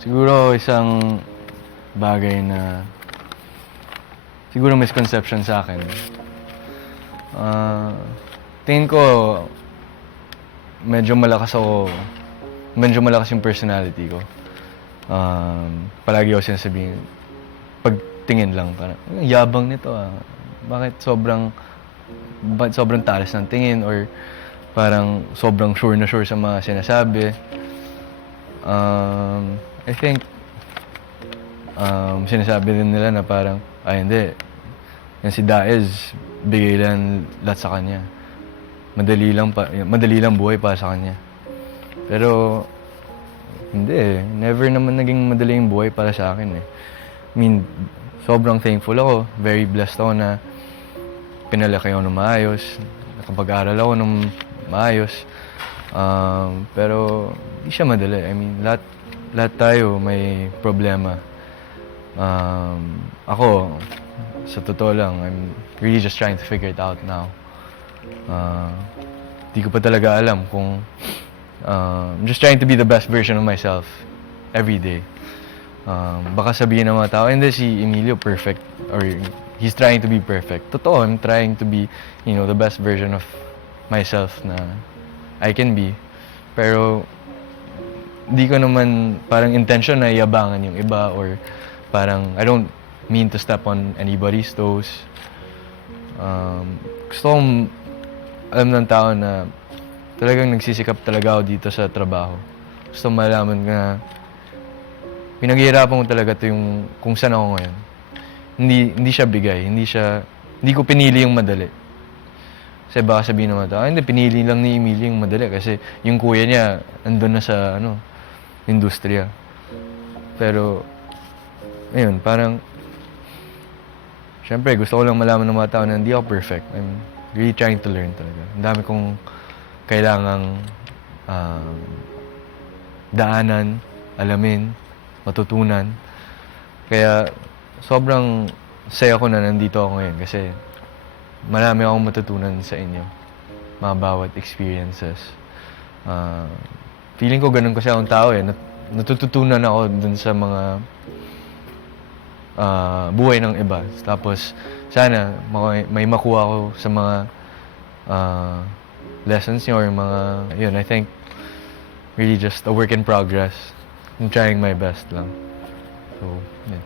Siguro isang bagay na siguro misconception sa akin. Ah, tingin ko medyo malakas ako, medyo malakas yung personality ko. Palagi ako sinasabihin, pagtingin lang, parang, "Ang yabang nito ah. Bakit sobrang talas ng tingin?" Or parang sobrang sure na sure sa mga sinasabi. I think, sinasabi din nila na parang, ay hindi, yan si Daez, bigay lang lahat sa kanya. Madali lang buhay para sa kanya. Pero, hindi eh. Never naman naging madali yung buhay para sa akin eh. I mean, sobrang thankful ako. Very blessed ako na pinalaki ako ng maayos. Nakapag-aral ako ng maayos. Pero, hindi siya madali. I mean, lahat tayo may problema. Ako, sa totoo lang, I'm really just trying to figure it out now. Di ko pa talaga alam kung I'm just trying to be the best version of myself every day. Baka sabihin ng mga tao, hindi si Emilio perfect or he's trying to be perfect. Totoo, I'm trying to be, the best version of myself na I can be. Pero di ko naman parang intention na yabangan yung iba or parang I don't mean to step on anybody's toes. Gusto kong alam ng tao na talagang nagsisikap talaga ako dito sa trabaho. Gusto malaman na pinaghihirapan ko talaga ito yung kung saan ako ngayon. Hindi siya bigay, hindi ko pinili yung madali. Kasi baka sabihin naman ito, hindi, pinili lang ni Emilio yung madali kasi yung kuya niya andun na sa industriya. Pero, ayun, parang, syempre gusto ko lang malaman ng mga tao na hindi ako perfect. I'm really trying to learn talaga. Ang dami kong kailangang daanan, alamin, matutunan. Kaya sobrang saya ko na nandito ako ngayon kasi marami akong matutunan sa inyo, mga bawat experiences. Feeling ko ganun kasi akong tao eh. Natututunan ako dun sa mga buhay ng iba. Tapos sana may makuha ko sa mga lessons niyo or yun, I think really just a work in progress. I'm trying my best lang. So, yeah.